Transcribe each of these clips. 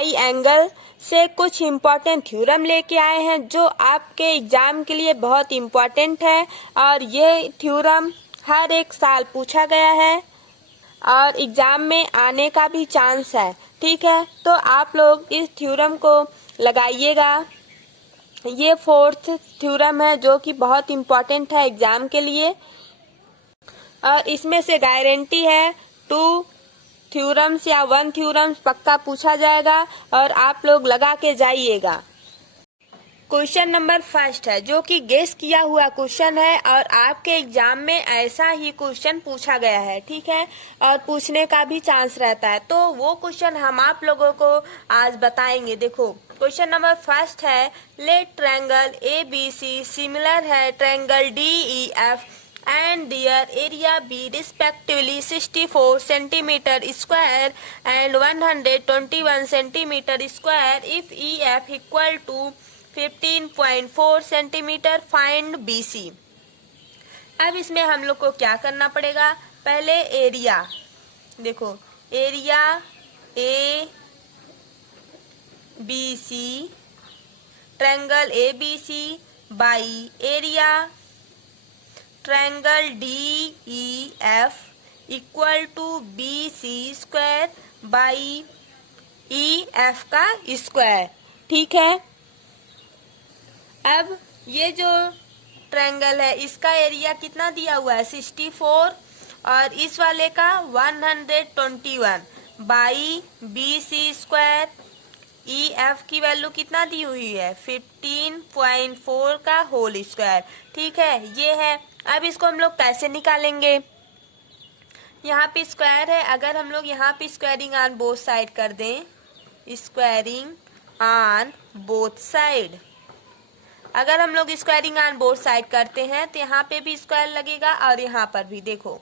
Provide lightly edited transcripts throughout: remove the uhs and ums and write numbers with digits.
Triangle से कुछ important theorem लेके आए हैं जो आपके एग्जाम के लिए बहुत इम्पोर्टेंट है और ये थ्योरम हर एक साल पूछा गया है और एग्जाम में आने का भी चांस है। ठीक है, तो आप लोग इस थ्योरम को लगाइएगा। ये फोर्थ थ्योरम है जो कि बहुत इम्पोर्टेंट है एग्जाम के लिए और इसमें से गारंटी है 2 थ्योरम्स या 1 थ्योरम्स पक्का पूछा जाएगा और आप लोग लगा के जाइएगा। क्वेश्चन नंबर फर्स्ट है जो कि गेस किया हुआ क्वेश्चन है और आपके एग्जाम में ऐसा ही क्वेश्चन पूछा गया है। ठीक है, और पूछने का भी चांस रहता है, तो वो क्वेश्चन हम आप लोगों को आज बताएंगे। देखो क्वेश्चन नंबर फर्स्ट है, लेट ट्रायंगल ABC सिमिलर है triangle DEF and their area be respectively 64 centimeter square and 121 centimeter square if EF equal to 15.4 centimeter, find BC। अब इसमें हम लोग को क्या करना पड़ेगा, पहले एरिया देखो, area ABC triangle ABC by area triangle DEF equal to BC square by EF का स्क्वायर। ठीक है, अब ये जो ट्रायंगल है इसका एरिया कितना दिया हुआ है 64 और इस वाले का 121 बाई BC स्क्वायर। EF की वैल्यू कितना दी हुई है 15.4 का होल स्क्वायर। ठीक है, ये है। अब इसको हम लोग कैसे निकालेंगे, यहाँ पे स्क्वायर है, अगर हम लोग यहाँ पे स्क्वायरिंग ऑन बोथ साइड कर दें, स्क्वायरिंग ऑन बोथ साइड, अगर हम लोग स्क्वायरिंग ऑन बोथ साइड करते हैं तो यहाँ पे भी स्क्वायर लगेगा और यहाँ पर भी देखो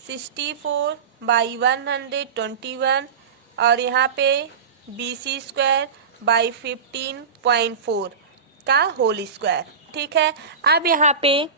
64 बाई 121 और यहाँ पे BC स्क्वायर बाई 15.4 का होल स्क्वायर। ठीक है, अब यहाँ पे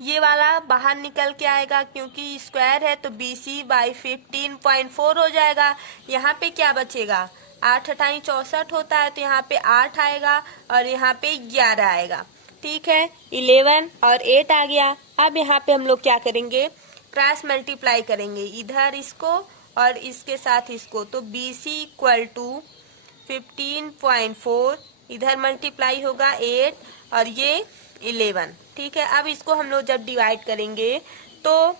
ये वाला बाहर निकल के आएगा क्योंकि स्क्वायर है तो BC बाई 15.4 हो जाएगा। यहाँ पे क्या बचेगा, 8 अठाई 64 होता है तो यहाँ पे 8 आएगा और यहाँ पे 11 आएगा। ठीक है, 11 और 8 आ गया। अब यहाँ पे हम लोग क्या करेंगे, क्रॉस मल्टीप्लाई करेंगे, इधर इसको और इसके साथ इसको, तो BC इक्वल टू 15.4 इधर मल्टीप्लाई होगा 8 और ये 11। ठीक है, अब इसको हम लोग जब डिवाइड करेंगे तो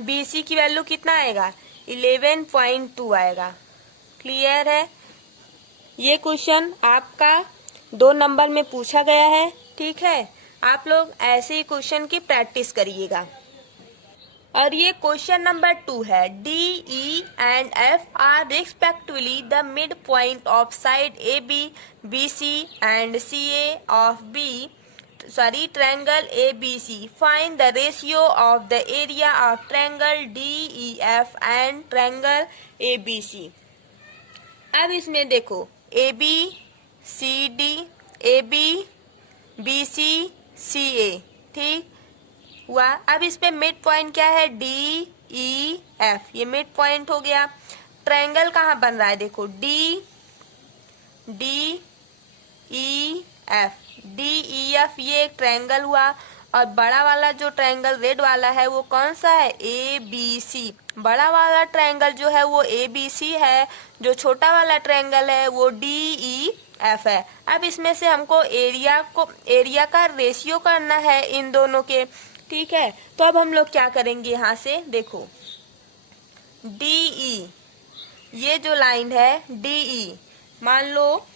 BC की वैल्यू कितना आएगा 11.2 आएगा। क्लियर है, ये क्वेश्चन आपका 2 नंबर में पूछा गया है। ठीक है, आप लोग ऐसे ही क्वेश्चन की प्रैक्टिस करिएगा। और ये क्वेश्चन नंबर 2 है, DE and F are respectively the midpoint of side AB, BC and CA of triangle ABC. Find the ratio of the area of triangle DEF and triangle ABC। अब इसमें देखो ABCD AB BC CA ठीक हुआ। अब इस पे mid point क्या है DEF, ये मिड पॉइंट हो गया। ट्रायंगल कहाँ बन रहा है देखो DEF ये एक ट्रायंगल हुआ और बड़ा वाला जो ट्रायंगल रेड वाला है वो कौन सा है ABC। बड़ा वाला ट्रायंगल जो है वो ABC है, जो छोटा वाला ट्रायंगल है वो DEF है। अब इसमें से हमको एरिया का रेशियो करना है इन दोनों के। ठीक है, तो अब हम लोग क्या करेंगे, यहाँ से देखो DE, ये जो लाइन है DE, मान लो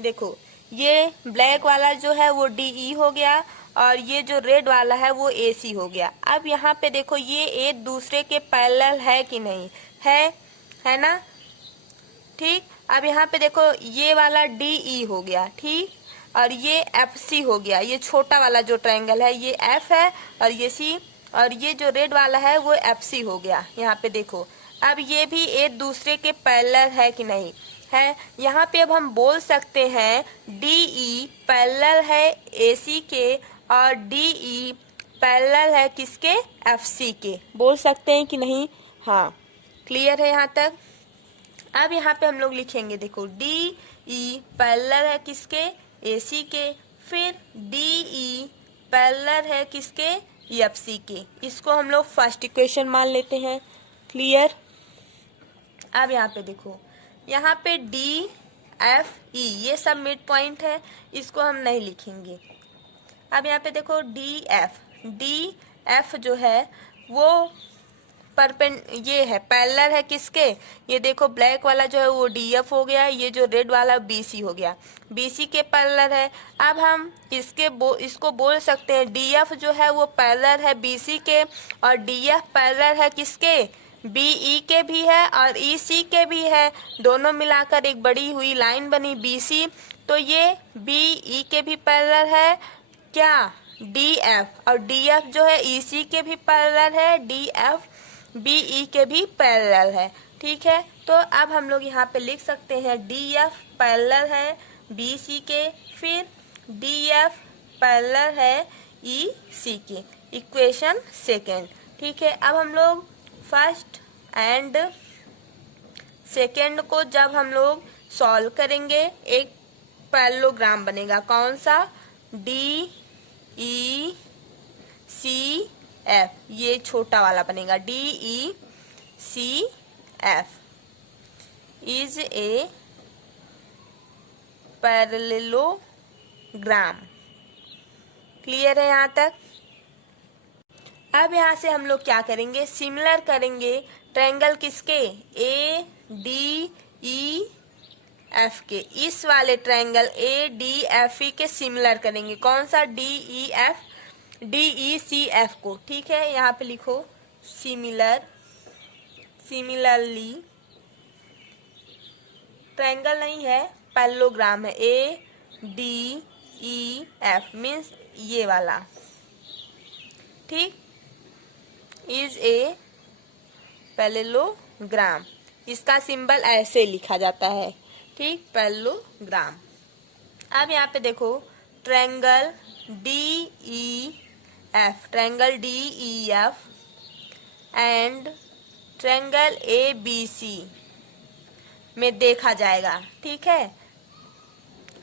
देखो ये ब्लैक वाला जो है वो DE हो गया और ये जो रेड वाला है वो AC हो गया। अब यहाँ पे देखो ये एक दूसरे के पैरेलल है कि नहीं है ना। ठीक, अब यहाँ पे देखो ये वाला DE हो गया ठीक, और ये FC हो गया, ये छोटा वाला जो ट्रायंगल है ये F है और ये C, और ये जो रेड वाला है वो FC हो गया। यहाँ पे देखो अब ये भी एक दूसरे के पैरेलल है कि नहीं है। यहाँ पे अब हम बोल सकते हैं DE पैरेलल है AC के और DE पैरेलल है किसके FC के, बोल सकते हैं कि नहीं। हाँ, क्लियर है यहाँ तक। अब यहाँ पे हम लोग लिखेंगे, देखो डी ई पैरेलल है किसके, AC के, फिर DE पैरेलल है किसके, FC के। इसको हम लोग फर्स्ट इक्वेशन मान लेते हैं। क्लियर। अब यहाँ पे देखो, यहाँ पे DFE ये सब मिड पॉइंट है, इसको हम नहीं लिखेंगे। अब यहाँ पे देखो DF जो है वो ये है पैरेलल है किसके, ये देखो ब्लैक वाला जो है वो DF हो गया, ये जो रेड वाला BC हो गया, BC के पैरेलल है। अब हम इसको बोल सकते हैं DF जो है वो पैरेलल है BC के, और DF पैरेलल है किसके, BE के भी है और EC के भी है। दोनों मिलाकर एक बड़ी हुई लाइन बनी BC, तो ये BE के भी पैरेलल है क्या, DF, और DF जो है EC के भी पैरेलल है, DF BE के भी पैरेलल है। ठीक है, तो अब हम लोग यहाँ पे लिख सकते हैं DF पैरेलल है BC के, फिर DF पैरेलल है EC के। Equation second. ठीक है, अब हम लोग फर्स्ट एंड सेकेंड को जब हम लोग सॉल्व करेंगे, एक पैरेललोग्राम बनेगा। कौन सा, DECF, ये छोटा वाला बनेगा। DECF is a parallelogram. Clear है यहाँ तक। अब यहाँ से हम लोग क्या करेंगे, सिमिलर करेंगे ट्रायंगल किसके, ADEF के। इस वाले ट्रायंगल ADFE के सिमिलर करेंगे। कौन सा, DECF को। ठीक है, यहाँ पे लिखो सिमिलरली, ट्रायंगल नहीं है पैरेललोग्राम है, ADEF मीन्स ये वाला। ठीक, इज ए पैरेललोग्राम, इसका सिंबल ऐसे लिखा जाता है। ठीक, पैरेललोग्राम। अब यहाँ पे देखो triangle DEF and triangle ABC में देखा जाएगा। ठीक है,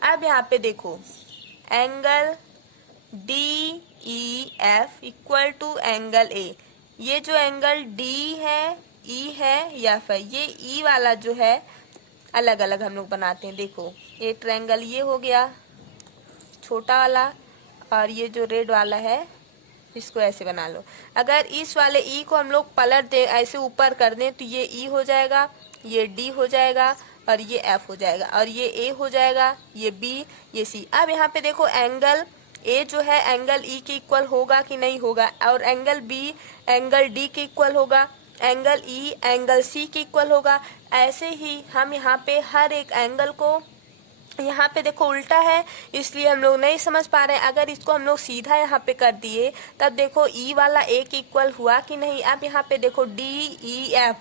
अब यहाँ पे देखो angle DEF equal to angle A। ये जो एंगल D है, E है या फिर ये E वाला जो है अलग अलग हम लोग बनाते हैं। देखो ये ट्रायंगल ये हो गया छोटा वाला, और ये जो रेड वाला है इसको ऐसे बना लो। अगर इस वाले E को हम लोग पलट दे, ऐसे ऊपर कर दें, तो ये E हो जाएगा, ये D हो जाएगा, और ये F हो जाएगा, और ये A हो जाएगा, ये B, ये C। अब यहाँ पे देखो एंगल A जो है एंगल E के इक्वल होगा कि नहीं होगा, और एंगल B एंगल D के इक्वल होगा, एंगल E एंगल C के इक्वल होगा। ऐसे ही हम यहाँ पे हर एक एंगल को, यहाँ पे देखो उल्टा है इसलिए हम लोग नहीं समझ पा रहे हैं। अगर इसको हम लोग सीधा यहाँ पे कर दिए तब देखो E वाला A के इक्वल हुआ कि नहीं। अब यहाँ पे देखो DEF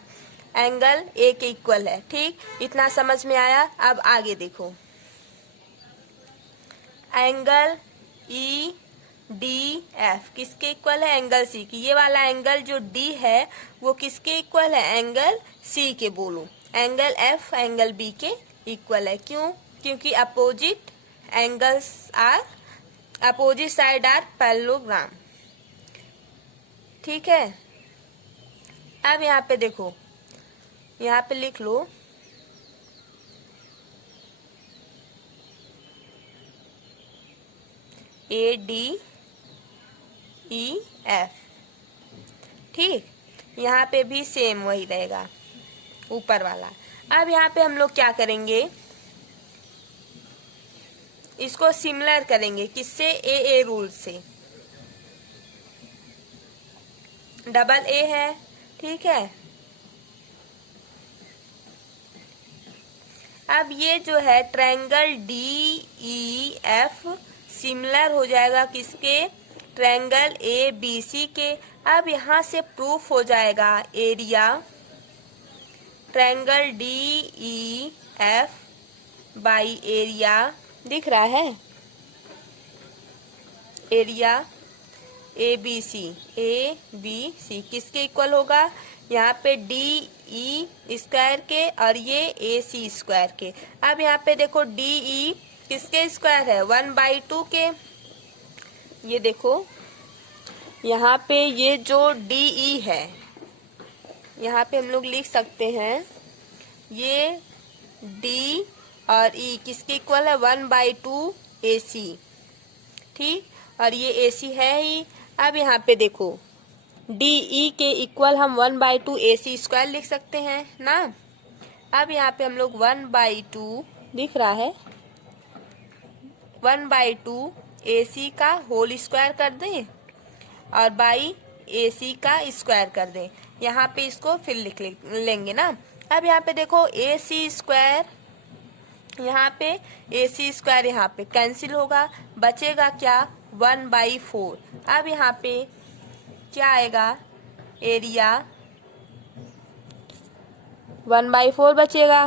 एंगल A के इक्वल है। ठीक, इतना समझ में आया। अब आगे देखो एंगल EDF किसके इक्वल है, एंगल C की। ये वाला एंगल जो D है वो किसके इक्वल है, एंगल C के। बोलो एंगल F एंगल B के इक्वल है। क्यों, क्योंकि अपोजिट साइड आर पैरेललोग्राम। ठीक है, अब यहाँ पे देखो, यहाँ पे लिख लो ADEF। ठीक, यहाँ पे भी सेम वही रहेगा ऊपर वाला। अब यहाँ पे हम लोग क्या करेंगे, इसको सिमिलर करेंगे किससे, AA रूल से। डबल A है। ठीक है, अब ये जो है ट्रायंगल DEF सिमिलर हो जाएगा किसके, ट्रायंगल ABC के। अब यहाँ से प्रूफ हो जाएगा area triangle DEF by area, दिख रहा है, एरिया ABC किसके इक्वल होगा, यहाँ पे ई स्क्वायर के और ये ए सी स्क्वायर के। अब यहाँ पे देखो डी ई किसके स्क्वायर है, 1/2 के। ये देखो यहाँ पे ये जो डी ई है यहाँ पे हम लोग लिख सकते हैं ये डी और ई किसके इक्वल है, 1/2 ए सी। ठीक, और ये ए सी है ही। अब यहाँ पे देखो डी ई के इक्वल हम 1/2 ए सी स्क्वायर लिख सकते हैं ना। अब यहाँ पे हम लोग 1/2 दिख रहा है, 1/2 ए सी का होल स्क्वायर कर दें और बाई ए सी का स्क्वायर कर दें। यहाँ पे इसको फिर लिख लेंगे ना। अब यहाँ पे देखो ए सी स्क्वायर, यहाँ पे ए सी स्क्वायर यहाँ पे कैंसिल होगा, बचेगा क्या, 1/4। अब यहाँ पे क्या आएगा, एरिया 1/4 बचेगा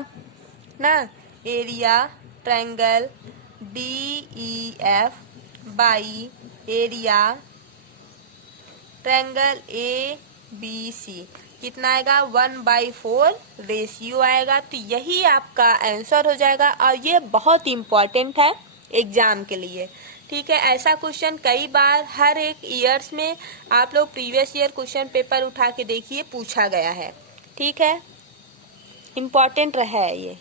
ना। Area triangle DEF by area triangle ABC कितना आएगा, 1/4 रेशियो आएगा। तो यही आपका आंसर हो जाएगा और ये बहुत इम्पोर्टेंट है एग्जाम के लिए। ठीक है, ऐसा क्वेश्चन कई बार हर एक ईयर्स में आप लोग प्रीवियस ईयर क्वेश्चन पेपर उठा के देखिए, पूछा गया है। ठीक है, इम्पोर्टेंट रहा है ये।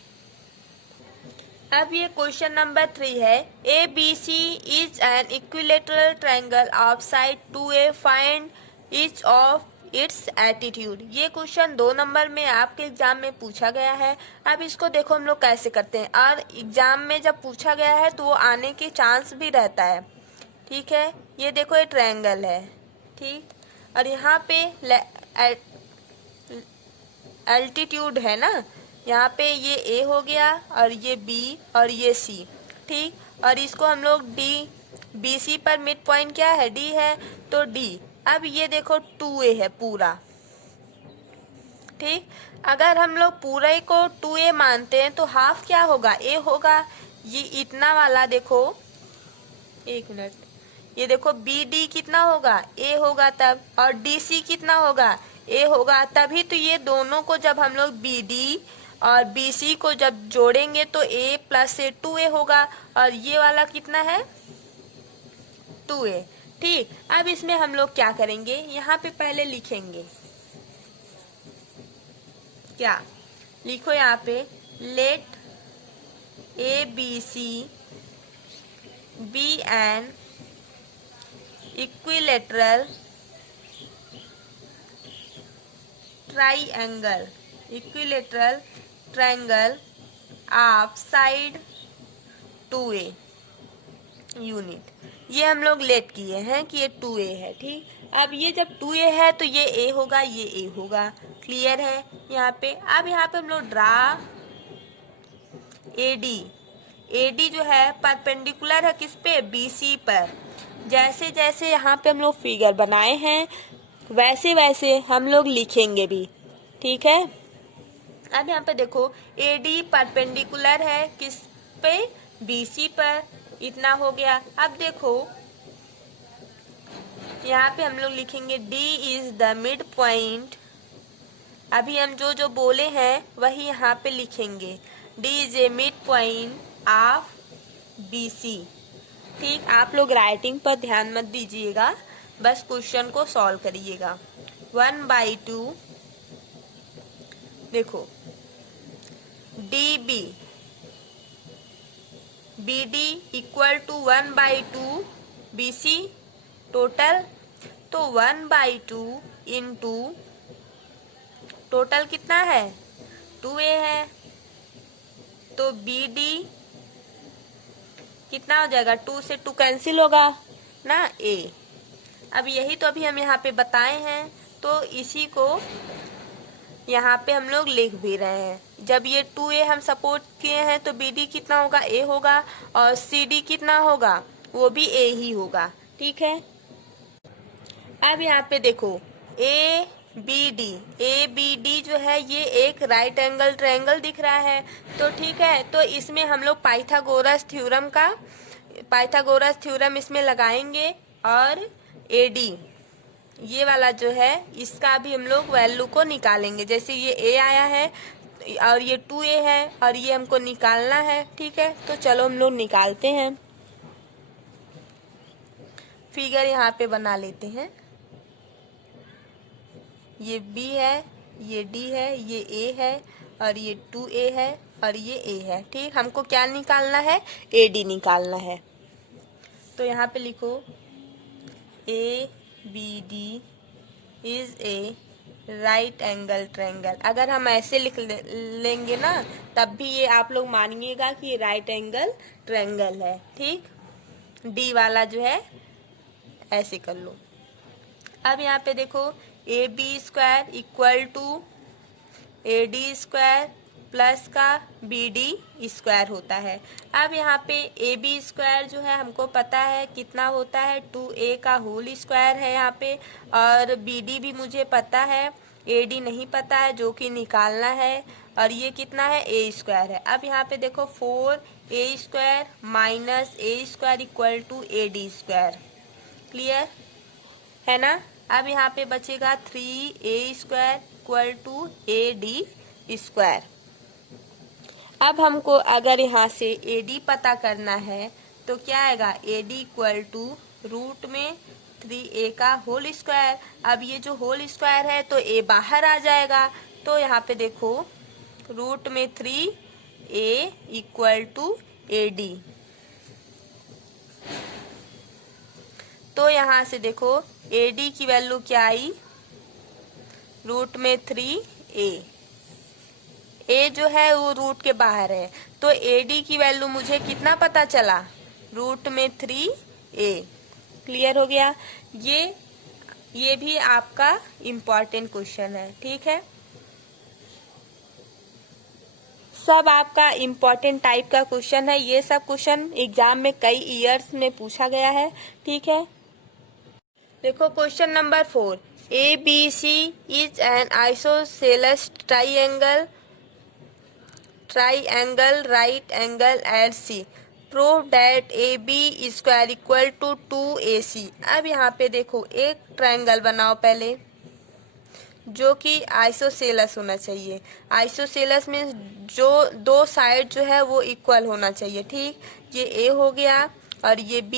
अब ये क्वेश्चन नंबर 3 है, ABC is an equilateral triangle of side 2A, find each of its attitude. ये क्वेश्चन 2 नंबर में आपके एग्जाम में पूछा गया है। अब इसको देखो हम लोग कैसे करते हैं, और एग्जाम में जब पूछा गया है तो वो आने के चांस भी रहता है। ठीक है, ये देखो ये ट्रायंगल है, ठीक, और यहाँ पे एल्टीट्यूड है ना, यहाँ पे ये ए हो गया और ये बी और ये सी। ठीक, और इसको हम लोग डी, बी सी पर मिड पॉइंट क्या है, डी है, तो डी। अब ये देखो 2A है पूरा। ठीक, अगर हम लोग पूरे को 2A मानते हैं तो हाफ क्या होगा, ए होगा। ये इतना वाला देखो, एक मिनट, ये देखो BD कितना होगा, ए होगा तब, और DC कितना होगा, ए होगा। तभी तो ये दोनों को जब हम लोग BD और BC को जब जोड़ेंगे तो A प्लस ए 2A होगा, और ये वाला कितना है, 2A। ठीक, अब इसमें हम लोग क्या करेंगे, यहाँ पे पहले लिखेंगे, क्या लिखो यहाँ पे, let ABC be an equilateral triangle, equilateral triangle of side 2A unit. ये हम लोग लेट किए हैं कि ये 2A है। ठीक, अब ये जब 2A है तो ये A होगा, ये A होगा, क्लियर है यहाँ पे। अब यहाँ पे हम लोग ड्रा AD जो है परपेंडिकुलर है किस पे, BC पर। जैसे जैसे यहाँ पे हम लोग फिगर बनाए हैं वैसे वैसे हम लोग लिखेंगे भी। ठीक है, अब यहाँ पे देखो AD परपेंडिकुलर है किस पे, BC पर, इतना हो गया। अब देखो यहाँ पे हम लोग लिखेंगे D is the mid point. अभी हम जो जो बोले हैं वही यहाँ पे लिखेंगे, D is a mid point of BC। ठीक, आप लोग राइटिंग पर ध्यान मत दीजिएगा, बस क्वेश्चन को सॉल्व करिएगा। 1/2 देखो DB BD equal to 1/2 BC total, तो 1/2 इंटू टोटल कितना है, 2A है, तो BD कितना हो जाएगा, 2 से 2 कैंसिल होगा ना, A। अब यही तो अभी हम यहाँ पे बताए हैं, तो इसी को यहाँ पे हम लोग लिख भी रहे हैं। जब ये 2A हम सपोर्ट किए हैं तो BD कितना होगा, A होगा, और CD कितना होगा, वो भी A ही होगा। ठीक है, अब यहाँ पे देखो ABD जो है ये एक राइट एंगल ट्रायंगल दिख रहा है। तो ठीक है, तो इसमें हम लोग पाइथागोरस थ्योरम इसमें लगाएंगे, और AD ये वाला जो है इसका भी हम लोग वैल्यू को निकालेंगे। जैसे ये ए आया है और ये 2a है और ये हमको निकालना है, ठीक है। तो चलो हम लोग निकालते हैं। फिगर यहाँ पे बना लेते हैं। ये b है, ये d है, ये a है और ये 2a है और ये a है, ठीक। हमको क्या निकालना है? AD निकालना है। तो यहाँ पे लिखो ABD is a right angle triangle. अगर हम ऐसे लिख लेंगे ना तब भी ये आप लोग मानिएगा कि ये राइट एंगल ट्रायंगल है, ठीक। डी वाला जो है ऐसे कर लो। अब यहाँ पे देखो AB² equal to AD² plus का BD² होता है। अब यहाँ पे AB² जो है हमको पता है कितना होता है, 2a का होल स्क्वायर है यहाँ पे, और BD भी मुझे पता है, AD नहीं पता है जो कि निकालना है, और ये कितना है? A² है। अब यहाँ पे देखो 4a² minus a² equal to AD²। Clear है ना? अब यहाँ पे बचेगा 3a² इक्वल टू AD²। अब हमको अगर यहाँ से AD पता करना है तो क्या आएगा? AD इक्वल टू रूट में 3a का होल स्क्वायर। अब ये जो होल स्क्वायर है तो a बाहर आ जाएगा, तो यहाँ पे देखो रूट में 3a इक्वल टू AD। तो यहाँ से देखो AD की वैल्यू क्या आई? रूट में 3a। a जो है वो रूट के बाहर है, तो AD की वैल्यू मुझे कितना पता चला? रूट में 3a। क्लियर हो गया? ये भी आपका इम्पोर्टेंट क्वेश्चन है, ठीक है। सब आपका इम्पोर्टेंट टाइप का क्वेश्चन है। ये सब क्वेश्चन एग्जाम में कई ईयर्स में पूछा गया है, ठीक है। देखो question number 4, ABC is an isosceles triangle right angle at C. Prove that AB² equal to 2AC। अब यहाँ पे देखो एक ट्रायंगल बनाओ पहले जो कि आइसोसेलेस होना चाहिए। आइसोसेलेस मीन्स जो दो साइड जो है वो इक्वल होना चाहिए, ठीक। ये A हो गया और ये B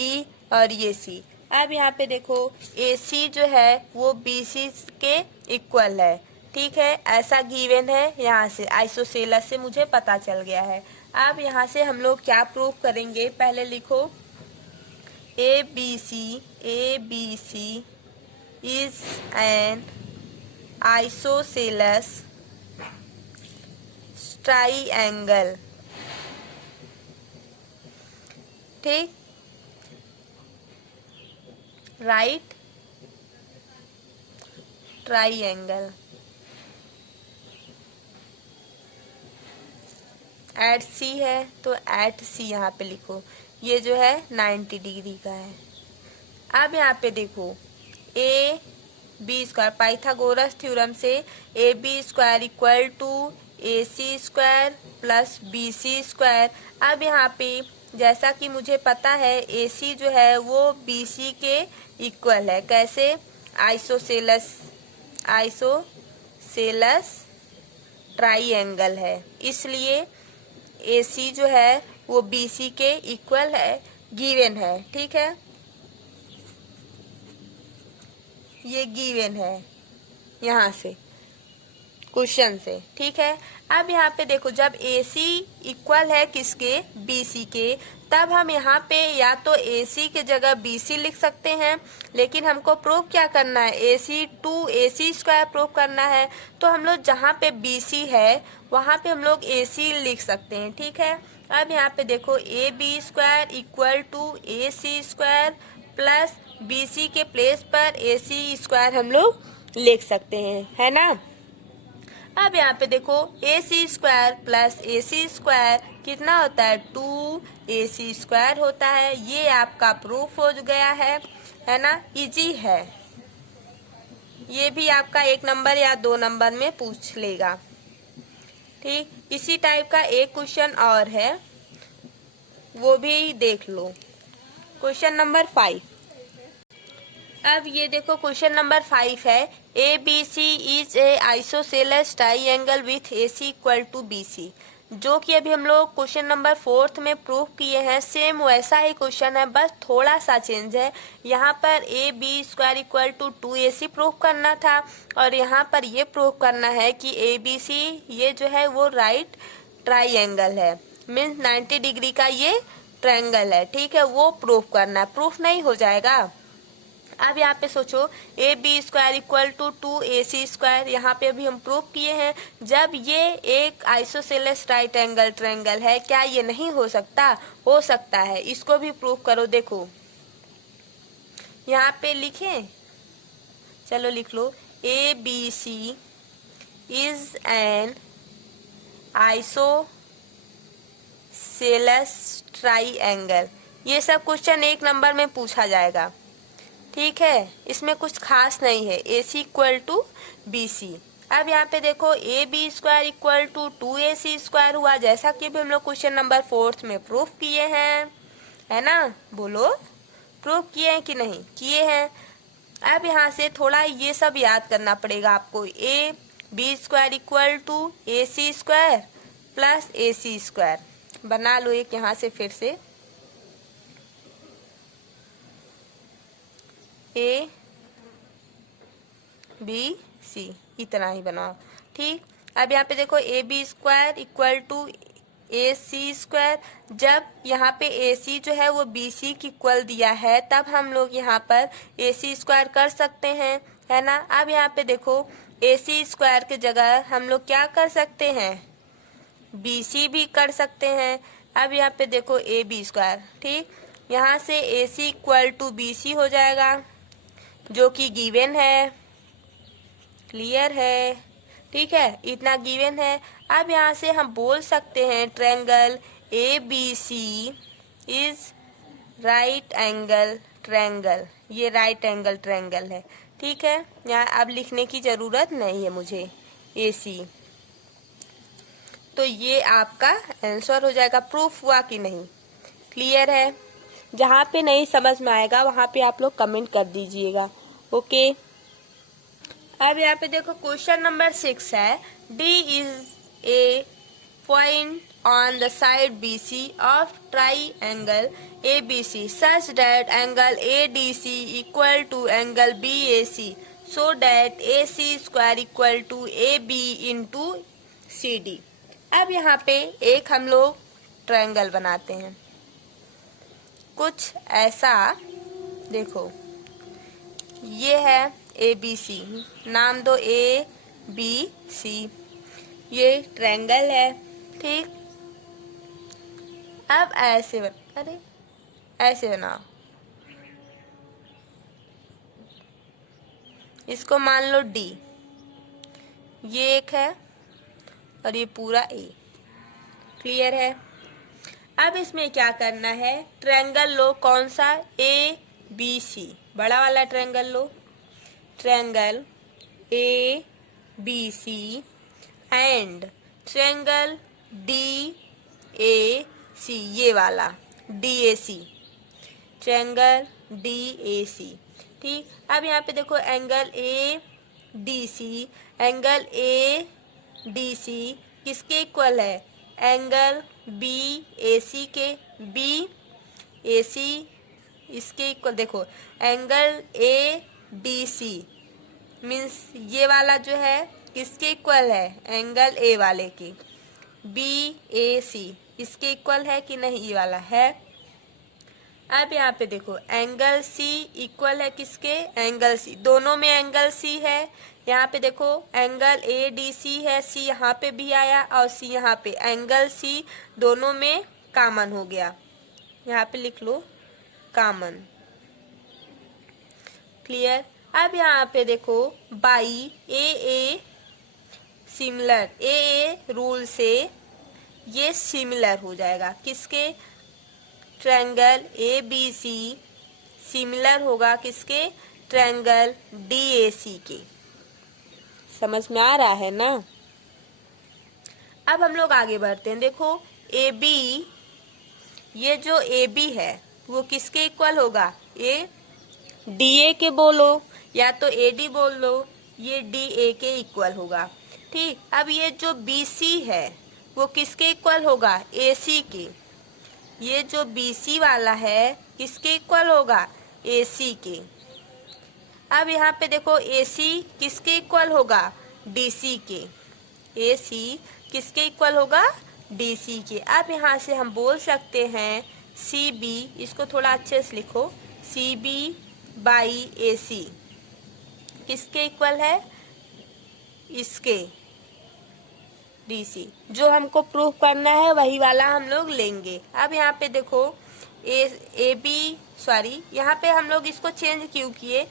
और ये C। अब यहाँ पे देखो AC जो है वो BC के इक्वल है, ठीक है। ऐसा गिवन है, यहाँ से आइसोसेलेस से मुझे पता चल गया है। अब यहाँ से हम लोग क्या प्रूव करेंगे? पहले लिखो ABC is an isosceles triangle, ठीक। राइट ट्रायंगल एट C है तो एट C यहाँ पे लिखो। ये जो है 90 डिग्री का है। अब यहाँ पे देखो AB² पाइथागोरस थ्योरम से AB² equal to AC² plus BC²। अब यहाँ पे जैसा कि मुझे पता है AC जो है वो BC के इक्वल है। कैसे? आइसोसेलेस ट्रायंगल है, इसलिए AC जो है वो BC के इक्वल है, गिवन है, ठीक है। ये गिवन है यहाँ से क्वेश्चन से, ठीक है। अब यहाँ पे देखो जब AC इक्वल है किसके? BC के, तब हम यहाँ पे या तो AC के जगह BC लिख सकते हैं, लेकिन हमको प्रूव क्या करना है? AC 2AC² प्रूव करना है। तो हम लोग जहाँ पे BC है वहाँ पे हम लोग AC लिख सकते हैं, ठीक है। अब यहाँ पे देखो AB² equal to AC² plus BC के प्लेस पर AC² हम लोग लिख सकते हैं, है ना। अब यहाँ पे देखो AC² प्लस AC² कितना होता है? 2AC² होता है। ये आपका प्रूफ हो गया है ना। इजी है, ये भी आपका 1 नंबर या 2 नंबर में पूछ लेगा, ठीक। इसी टाइप का एक क्वेश्चन और है, वो भी देख लो। क्वेश्चन नंबर 5, अब ये देखो क्वेश्चन नंबर 5 है, A B C is a isosceles triangle with A C equal to B C, जो कि अभी हम लोग क्वेश्चन नंबर 4 में प्रूव किए हैं। सेम वैसा ही क्वेश्चन है, बस थोड़ा सा चेंज है। यहाँ पर A B square equal to 2ac prove करना था, और यहाँ पर ये प्रूव करना है कि ए बी सी ये जो है वो राइट ट्राइंगल है, मीन्स 90 डिग्री का ये ट्रायंगल है, ठीक है, वो प्रूफ करना है। प्रूफ नहीं हो जाएगा। अब यहाँ पे सोचो, A B square equal to 2ac square, यहाँ पे अभी हम प्रूफ किए हैं जब ये एक आइसोसेलेस राइट एंगल ट्रायंगल है, क्या ये नहीं हो सकता? हो सकता है। इसको भी प्रूफ करो। देखो यहाँ पे लिखे, चलो लिख लो, A B C is an isosceles triangle. ये सब क्वेश्चन 1 नंबर में पूछा जाएगा, ठीक है, इसमें कुछ खास नहीं है। A C equal to B C. अब यहाँ पे देखो, A B square equal to 2ac square हुआ, जैसा कि भी हम लोग क्वेश्चन नंबर 4 में प्रूफ किए हैं, है ना? बोलो, प्रूफ किए हैं कि नहीं किए हैं? अब यहाँ से थोड़ा ये सब याद करना पड़ेगा आपको। A B square equal to A C square plus A C square बना लो एक यहाँ से फिर से, ए बी सी इतना ही बनाओ, ठीक। अब यहाँ पे देखो, A B square equal to A C square, जब यहाँ पे ए सी जो है वो बी सी की इक्वल दिया है, तब हम लोग यहाँ पर ए सी स्क्वायर कर सकते हैं, है ना? अब यहाँ पे देखो, ए सी स्क्वायर के जगह हम लोग क्या कर सकते हैं? बी सी भी कर सकते हैं। अब यहाँ पे देखो, ए बी स्क्वायर, ठीक, यहाँ से ए सी इक्वल टू बी सी हो जाएगा, जो कि गिवन है, क्लियर है, ठीक है, इतना गिवन है। अब यहाँ से हम बोल सकते हैं triangle A B C is right angle triangle, ये राइट एंगल ट्रायंगल है, ठीक है। यहाँ अब लिखने की जरूरत नहीं है मुझे ए सी, तो ये आपका आंसर हो जाएगा। प्रूफ हुआ कि नहीं? क्लियर है? जहाँ पे नहीं समझ में आएगा वहाँ पे आप लोग कमेंट कर दीजिएगा, ओके। अब यहाँ पे देखो, क्वेश्चन नंबर 6 है, D is a point on the side B C of triangle A B C such that angle A D C equal to angle B A C, so that A C square equal to A B into C D. अब यहाँ पे एक हम लोग triangle बनाते हैं, कुछ ऐसा, देखो ये है ए बी सी, नाम दो ए बी सी, ये ट्रायंगल है, ठीक। अब ऐसे अरे ऐसे बनाओ, इसको मान लो डी, ये एक है और ये पूरा ए, क्लियर है? अब इसमें क्या करना है? ट्रायंगल लो, कौन सा? ए बी सी, बड़ा वाला ट्रायंगल लो, triangle A B C and triangle D A C, ये वाला D A C, triangle D A C, ठीक। अब यहाँ पे देखो, angle A D C, angle A D C किसके इक्वल है? एंगल बी ए सी के, बी ए सी इसके इक्वल। देखो, angle A D C means ये वाला जो है किसके इक्वल है? एंगल ए वाले की। बी ए सी इसके इक्वल है कि नहीं? ये वाला है। अब यहाँ पे देखो, एंगल सी इक्वल है किसके? एंगल सी, दोनों में एंगल सी है। यहाँ पे देखो, एंगल ए डी सी है, सी यहाँ पे भी आया और सी यहाँ पे, एंगल सी दोनों में कॉमन हो गया, यहाँ पे लिख लो कॉमन, क्लियर। अब यहाँ पे देखो, by A similar, A rule से ये सिमिलर हो जाएगा किसके? Triangle A B C similar होगा किसके? ट्रायंगल डी ए सी के। समझ में आ रहा है ना? अब हम लोग आगे बढ़ते हैं। देखो, ए बी, ये जो ए बी है वो किसके इक्वल होगा? ए DA के बोलो या तो AD बोल लो, ये DA के इक्वल होगा। ठीक, अब ये जो BC है वो किसके इक्वल होगा? AC के। ये जो BC वाला है किसके इक्वल होगा? AC के। अब यहाँ पे देखो AC किसके इक्वल होगा? DC के। AC किसके इक्वल होगा? DC के। अब यहाँ से हम बोल सकते हैं CB, इसको थोड़ा अच्छे से लिखो, CB बाई AC किसके इक्वल है? इसके, DC। जो हमको प्रूफ करना है वही वाला हम लोग लेंगे। अब यहाँ पे देखो यहाँ पे हम लोग इसको चेंज क्यों किए?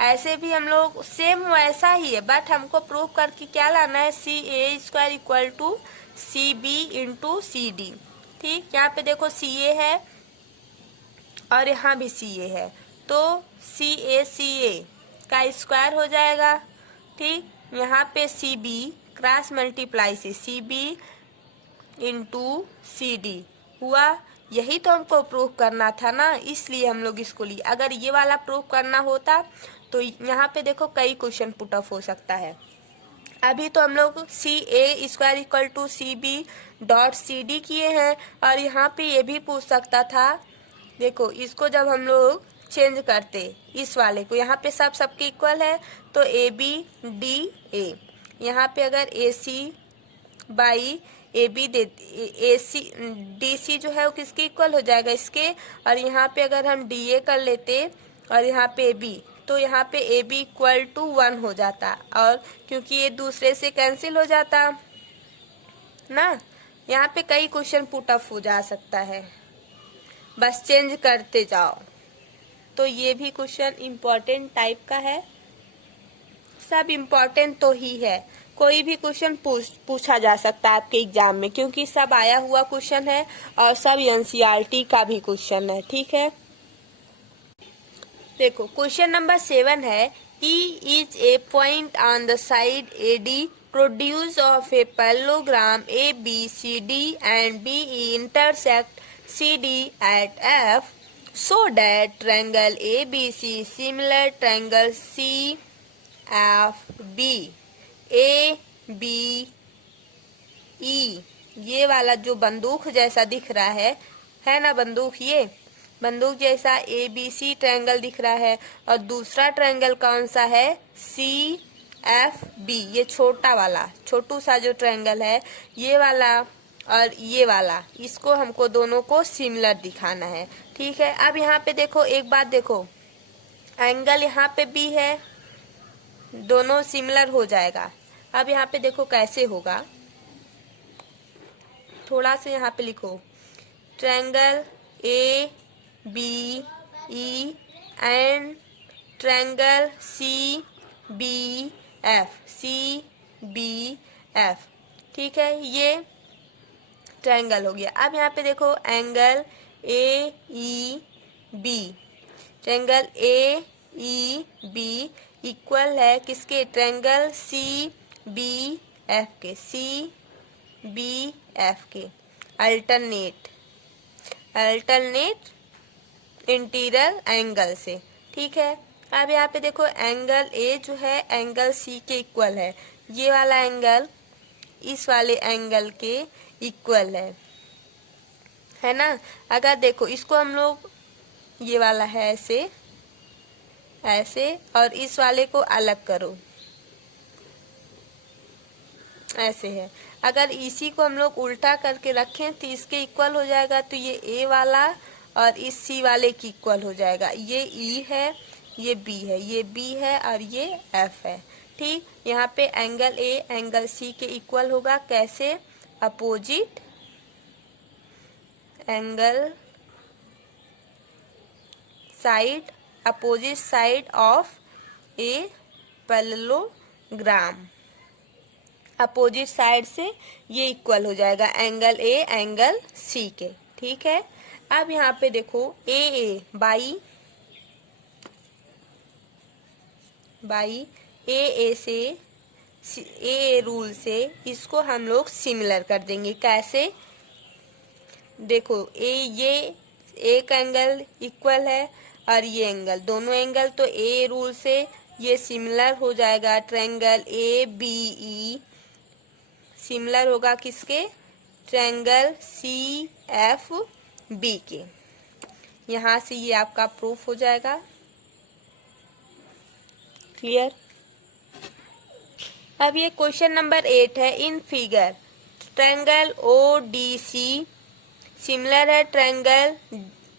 ऐसे भी हम लोग सेम वैसा ही है, बट हमको प्रूफ करके क्या लाना है? CA² equal to CB into CD। ठीक, यहाँ पे देखो CA है और यहाँ भी CA है, तो CA का स्क्वायर हो जाएगा। ठीक, यहाँ पे CB क्रॉस मल्टीप्लाई से CB इंटू CD हुआ। यही तो हमको प्रूफ करना था ना, इसलिए हम लोग इसको लिए। अगर ये वाला प्रूफ करना होता तो यहाँ पे देखो कई क्वेश्चन पुट अप हो सकता है। अभी तो हम लोग CA² equal to CB dot CD किए हैं, और यहाँ पे ये भी पूछ सकता था। देखो इसको जब हम लोग चेंज करते इस वाले को, यहाँ पे सबके इक्वल है, तो AB DA, यहाँ पे अगर AC by AB they AC DC जो है वो किसके इक्वल हो जाएगा? इसके। और यहाँ पे अगर हम DA कर लेते और यहाँ पे AB, तो यहाँ पे AB इक्वल टू 1 हो जाता, और क्योंकि ये दूसरे से कैंसिल हो जाता ना। यहाँ पे कई क्वेश्चन पुट अप हो जा सकता है, बस चेंज करते जाओ। तो ये भी क्वेश्चन इम्पोर्टेंट टाइप का है, सब इम्पोर्टेंट तो ही है। कोई भी क्वेश्चन पूछा जा सकता है आपके एग्जाम में, क्योंकि सब आया हुआ क्वेश्चन है और सब NCERT का भी क्वेश्चन है। ठीक है, देखो क्वेश्चन नंबर 7 है, E is a point on the side AD produce of a parallelogram ABCD and BE intersect CD at F so that triangle ABC similar triangle CFB ABE। ये वाला जो बंदूक जैसा दिख रहा है ना, बंदूक, ये बंदूक जैसा ABC ट्रायंगल दिख रहा है, और दूसरा ट्रायंगल कौन सा है? CFB, ये छोटा वाला, छोटू सा जो ट्रायंगल है, ये वाला और ये वाला, इसको हमको दोनों को सिमिलर दिखाना है। ठीक है, अब यहाँ पे देखो एक बात, देखो एंगल यहाँ पे B है, दोनों सिमिलर हो जाएगा। अब यहाँ पे देखो कैसे होगा, थोड़ा से यहाँ पे लिखो, triangle ABE and triangle CBF। ठीक है, ये ट्रायंगल हो गया। अब यहाँ पे देखो angle AEB, triangle AEB equal है किसके? ट्रायंगल CBF के, CBF के अल्टरनेट इंटीरियर एंगल से। ठीक है, अब यहाँ पे देखो एंगल A जो है एंगल C के इक्वल है, ये वाला एंगल इस वाले एंगल के इक्वल है ना। अगर देखो इसको हम लोग, ये वाला है ऐसे ऐसे, और इस वाले को अलग करो, ऐसे है। अगर इसी को हम लोग उल्टा करके रखें तो इसके इक्वल हो जाएगा, तो ये A वाला और इस C वाले की इक्वल हो जाएगा। ये E है, ये B है, ये B है और ये F है। ठीक, यहाँ पे एंगल A एंगल C के इक्वल होगा, कैसे? Opposite angle side, opposite side of a parallelogram, opposite side से ये इक्वल हो जाएगा एंगल A एंगल C के। ठीक है, अब यहाँ पे देखो AA बाई AA से AA रूल से इसको हम लोग सिमिलर कर देंगे। कैसे? देखो ये एक एंगल इक्वल है और ये एंगल, दोनों एंगल तो ए रूल से ये सिमिलर हो जाएगा। Triangle A B E similar होगा किसके? ट्रायंगल सी एफ बी के। यहाँ से ये आपका प्रूफ हो जाएगा। क्लियर? अब ये क्वेश्चन नंबर 8 है। In figure triangle O D C similar है ट्रायंगल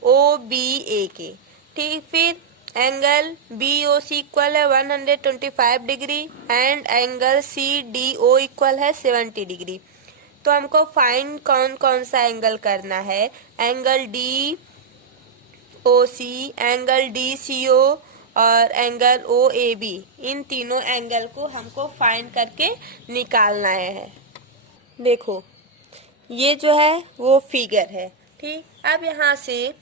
ओ बी ए के। ठीक, फिर angle B O C equal है 125 degree and angle C D O equal है 70 डिग्री। तो हमको फाइंड कौन कौन सा एंगल करना है। Angle D O C, angle D C ओ और एंगल ओ ए बी, इन तीनों एंगल को हमको फाइंड करके निकालना है। देखो ये जो है वो फिगर है। ठीक, अब यहाँ से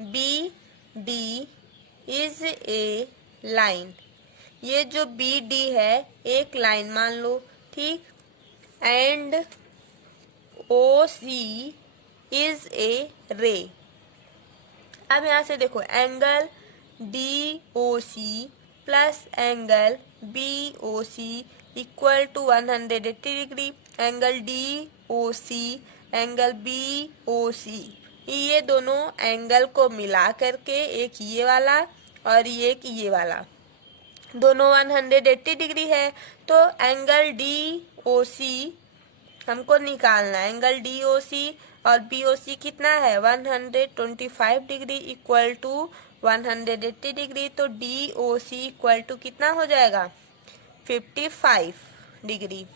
B D is a line, ये जो बी डी है एक लाइन मान लो। ठीक, एंड ओ सी इज ए रे। अब यहाँ से देखो angle D O C plus angle B O C equal to 180 degree. Angle D O C, angle B O C, ये दोनों एंगल को मिला करके एक ये वाला और एक ये वाला, दोनों 180 डिग्री है। तो एंगल डी ओ सी हमको निकालना है। एंगल डी ओ सी और बी ओ सी कितना है? 125 डिग्री इक्वल टू 180 डिग्री। तो D O C equal to कितना हो जाएगा? 55 डिग्री।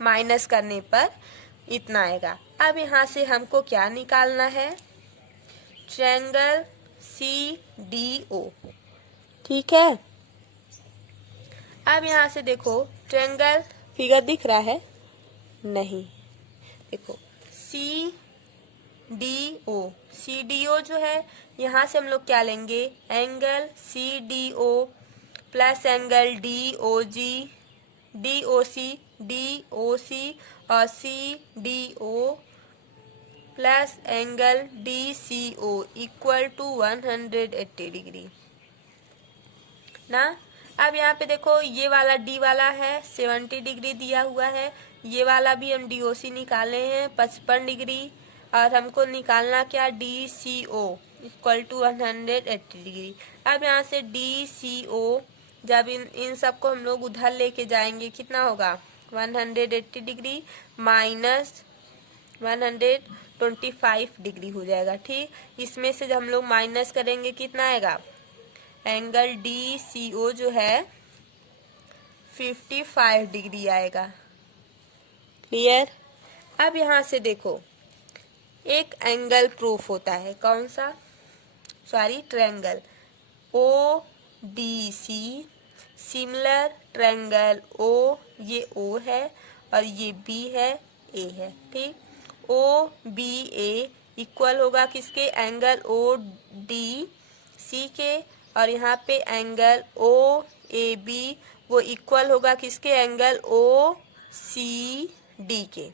माइनस करने पर इतना आएगा। अब यहाँ से हमको क्या निकालना है? Triangle C D O. ठीक है, अब यहाँ से देखो ट्रायंगल, फिगर दिख रहा है? नहीं, देखो सी डी ओ, सी डी ओ जो है यहाँ से हम लोग क्या लेंगे? Angle C D O plus angle D O G, D O C और C D O plus angle D C O equal to 180 degree ना। अब यहाँ पे देखो ये वाला डी वाला है 70 डिग्री दिया हुआ है, ये वाला भी हम डी ओ सी निकाले हैं 55 डिग्री, और हमको निकालना क्या? D C O equal to 180 degree. अब यहाँ से डी सी ओ जब इन सबको हम लोग उधर लेके जाएंगे कितना होगा? 180 डिग्री माइनस 125 डिग्री हो जाएगा। ठीक, इसमें से जब हम लोग माइनस करेंगे कितना आएगा? एंगल डी सी ओ जो है 55 डिग्री आएगा। क्लियर? अब यहाँ से देखो एक एंगल प्रूफ होता है, कौन सा? Sorry, triangle O D C similar triangle O, ये ओ है और ये बी है, ए है। ठीक, ओ बी ए इक्वल होगा किसके? एंगल ओ डी सी के, और यहाँ पे एंगल ओ ए बी वो इक्वल होगा किसके? एंगल ओ सी डी के।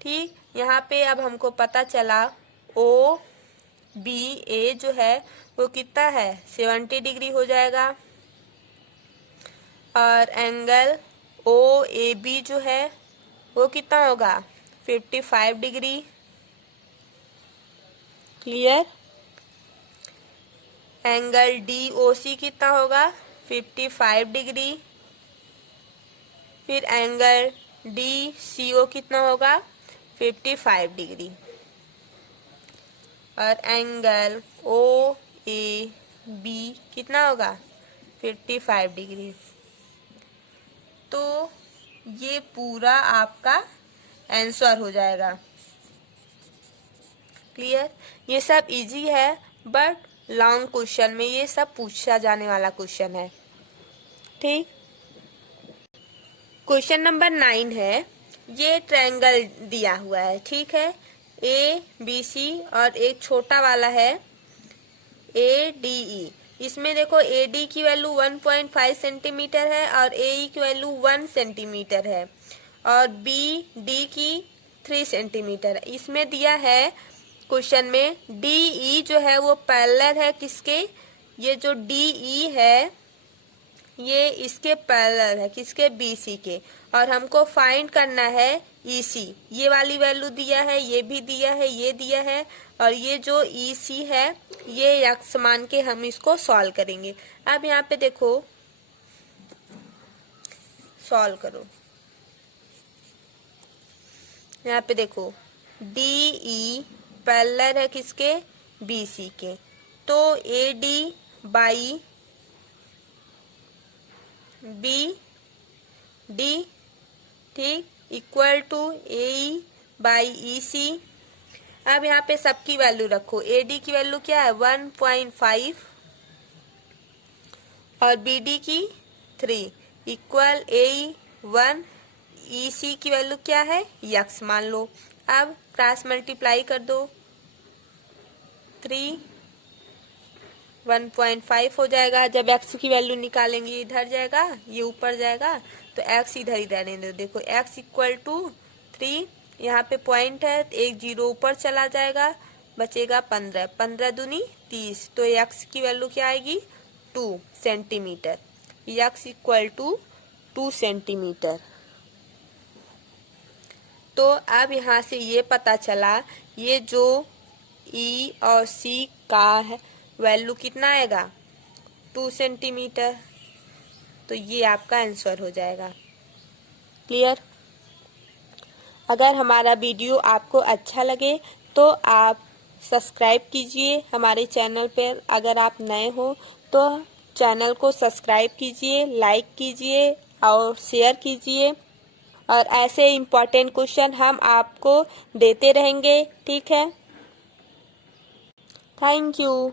ठीक, यहाँ पे अब हमको पता चला ओ बी ए जो है वो कितना है? 70 डिग्री हो जाएगा, और एंगल ओ ए बी जो है वो कितना होगा? 55 degree. Clear? Angle D O C कितना होगा? 55 डिग्री। फिर एंगल डी सी ओ कितना होगा? 55 डिग्री, और एंगल ओ ए बी कितना होगा? 55 डिग्री। तो ये पूरा आपका आंसर हो जाएगा। क्लियर? ये सब इजी है, बट लॉन्ग क्वेश्चन में ये सब पूछा जाने वाला क्वेश्चन है। ठीक, क्वेश्चन नंबर 9 है। ये ट्रायंगल दिया हुआ है, ठीक है, ए बी सी, और एक छोटा वाला है ए डी ई। इसमें देखो ए डी की वैल्यू 1.5 सेंटीमीटर है और ए ई की वैल्यू 1 सेंटीमीटर है, और बी डी की 3 सेंटीमीटर। इसमें दिया है क्वेश्चन में डी ई जो है वो पैरेलल है किसके, ये जो डी ई है ये इसके पैरेलल है किसके, बीसी के। और हमको फाइंड करना है ईसी, ये वाली वैल्यू दिया है, ये भी दिया है, ये दिया है, और ये जो ईसी है ये एक्स मान के हम इसको सॉल्व करेंगे। अब यहाँ पे देखो, सॉल्व करो, यहाँ पे देखो डी ई पैरेलल है किसके, बीसी के, तो A D by B D, ठीक, equal to A E by E C. अब यहाँ पे सबकी वैल्यू रखो, ए डी की वैल्यू क्या है 1.5 और बी डी की 3 इक्वल ए ई 1, ई सी की वैल्यू क्या है यक्स मान लो। अब क्रॉस मल्टीप्लाई कर दो, 3 1.5 हो जाएगा। जब x की वैल्यू निकालेंगे इधर जाएगा, ये ऊपर जाएगा, तो x इधर ही रहने दो। देखो x इक्वल टू 3, यहाँ पे पॉइंट है, एक जीरो ऊपर चला जाएगा, बचेगा 15, 15 दूनी 30, तो x की वैल्यू क्या आएगी 2 centimetre, x equal to 2 centimetre. तो अब यहाँ से ये पता चला, ये जो E और C का है वैल्यू कितना आएगा 2 सेंटीमीटर, तो ये आपका आंसर हो जाएगा। क्लियर। अगर हमारा वीडियो आपको अच्छा लगे तो आप सब्सक्राइब कीजिए हमारे चैनल पर। अगर आप नए हो तो चैनल को सब्सक्राइब कीजिए, लाइक कीजिए और शेयर कीजिए, और ऐसे इम्पोर्टेंट क्वेश्चन हम आपको देते रहेंगे। ठीक है, थैंक यू।